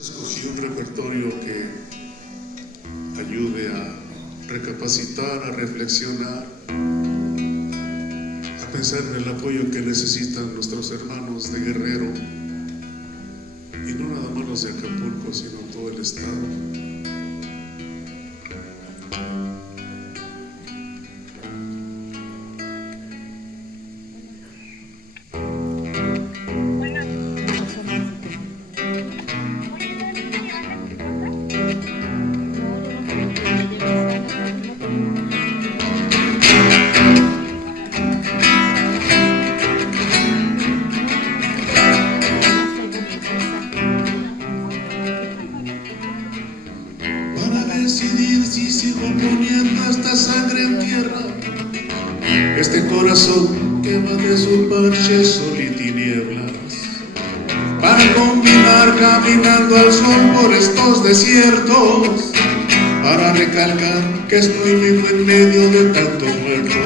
Escogí un repertorio que ayude a recapacitar, a reflexionar, a pensar en el apoyo que necesitan nuestros hermanos de Guerrero, y no nada más los de Acapulco, sino todo el estado. Decidir si sigo poniendo esta sangre en tierra, este corazón que va de su parche sol y tinieblas, para combinar caminando al sol por estos desiertos, para recalcar que estoy vivo en medio de tanto muerto,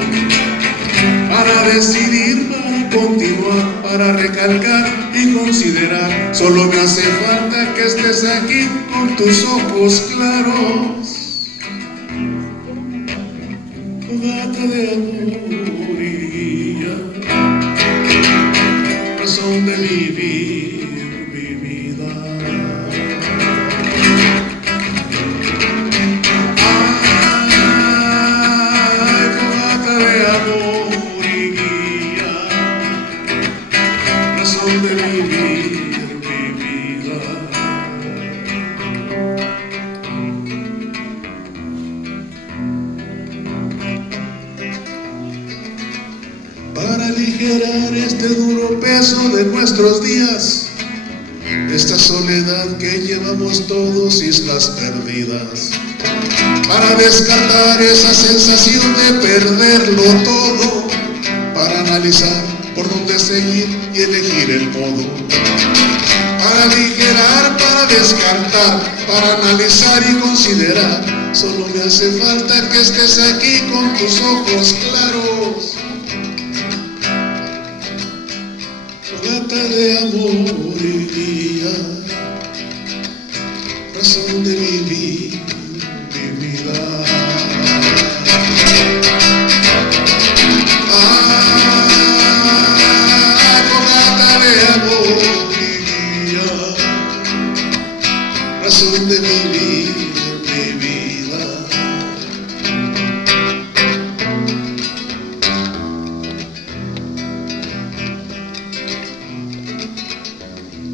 para decidir, para continuar, para recalcar y considerar. Solo me hace falta que estés aquí con tus ojos claros, fogata de amor y guía, razón de vivir mi vida. Ay, fogata de amor y guía, razón de vivir mi vida. Para aligerar este duro peso de nuestros días, esta soledad que llevamos todos, islas perdidas, para descartar esa sensación de perderlo todo, para analizar por dónde seguir y elegir el modo, para aligerar, para descartar, para analizar y considerar. Solo me hace falta que estés aquí con tus ojos claros, fogata de amor y guía, razón de vivir mi vida. Fogata de amor y guía, razón de vivir mi vida.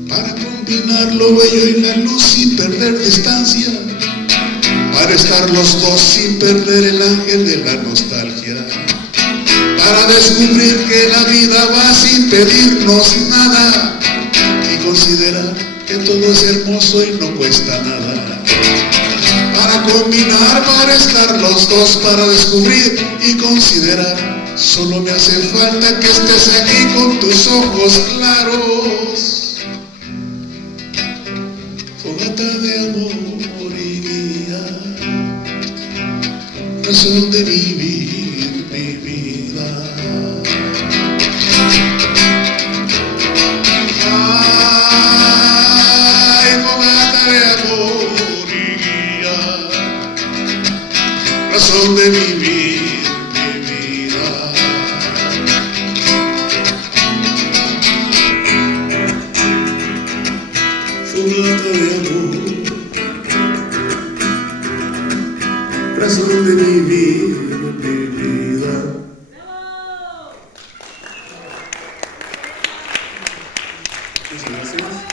Para combinar lo bello y la luz sin perder distancia, para estar los dos sin perder el ángel de la nostalgia, para descubrir que la vida va sin pedirnos nada y considerar que todo es hermoso y no cuesta nada, para combinar, para estar los dos, para descubrir y considerar. Solo me hace falta que estés aquí con tus ojos claros, fogata de amor y guía, razón de vivir mi vida. Ay, fogata de amor y guía, razón de vivir mi vida. Fogata de amor, razón de vivir mi vida. Muchas gracias.